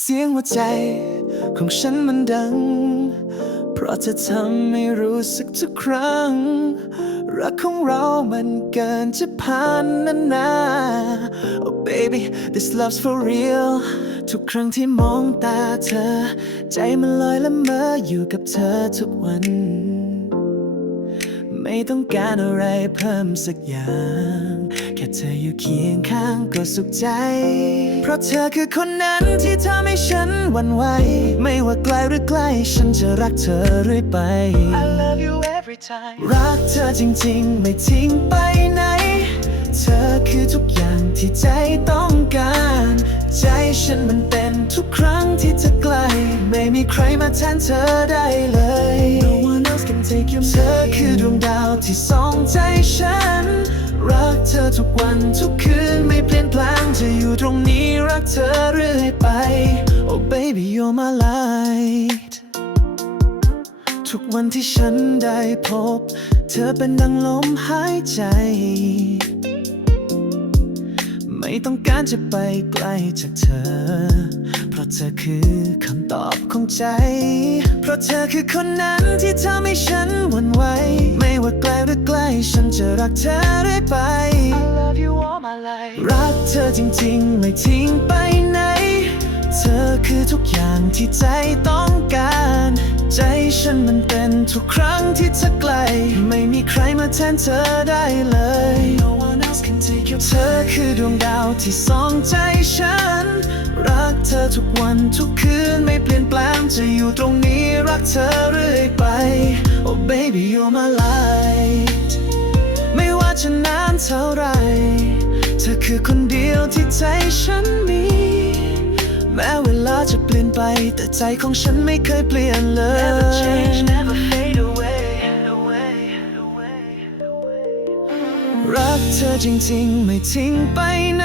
เสียงหัวใจของฉันมันดัง เพราะเธอทำให้รู้สึกทุกครั้ง รักของเรามันเกินจะผ่านนานนา Oh baby this love's for real ทุกครั้งที่มองตาเธอ ใจมันลอยละเมออยู่กับเธอทุกวัน ไม่ต้องการอะไรเพิ่มสักอย่าง แค่เธออยู่เคียงข้างก็สุขใจ เพราะเธอคือคนนั้นที่ทำให้ฉันหวั่นไหว ไม่ว่าไกลหรือใกล้ ฉันจะรักเธอเรื่อยไป I love you every time รักเธอจริงๆ ไม่ทิ้งไปไหน เธอคือทุกอย่างที่ใจต้องการ ใจฉันมันเต้นทุกครั้งที่เธอใกล้ ไม่มีใครมาแทนเธอได้เลย ที่สองใจฉัน รักเธอทุกวันทุกคืนไม่เปลี่ยนแปลงจะอยู่ตรงนี้รักเธอเรื่อยไป Oh baby you're my light ทุกวันที่ฉันได้พบ เธอเป็นดังลมหายใจ ไม่ต้องการจะไปไกลจากเธอเพราะเธอคือคำตอบของใจ เพราะเธอคือคนนั้นที่ทำให้ฉันหวั่นไหว ฉันจะรักเธอเรื่อยไป I love you all my life รักเธอจริงๆ ไม่ทิ้งไปไหน เธอคือทุกอย่างที่ใจต้องการ ใจฉันมันเป็นทุกครั้งที่เธอไกล ไม่มีใครมาแทนเธอได้เลย No one else can take your เธอคือดวงดาวที่ส่องใจฉัน รักเธอทุกวันทุกคืนไม่เปลี่ยนแปลงจะอยู่ตรงนี้รักเธอเรื่อยไป Oh baby you're my light เท่าไร เธอคือคนเดียวที่ใจฉันมี แม้เวลาจะเปลี่ยนไป แต่ใจของฉันไม่เคยเปลี่ยนเลย Never change never fade away away away away รักเธอจริงๆ ไม่ทิ้งไปไหน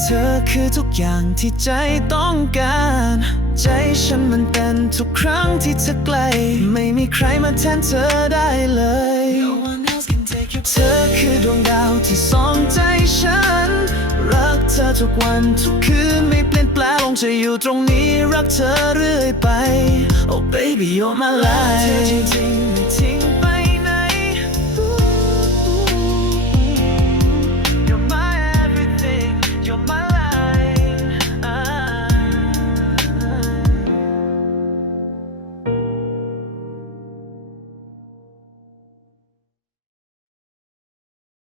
เธอคือทุกอย่างที่ใจต้องการ ใจฉันมันเป็นทุกครั้งที่เธอไกลไม่มีใครมาแทนเธอได้เลย เธอทุกวันทุกคืนไม่เปลี่ยนแปลงลงจะอยู่ตรงนี้รักเธอเรื่อยไป Oh baby you're my life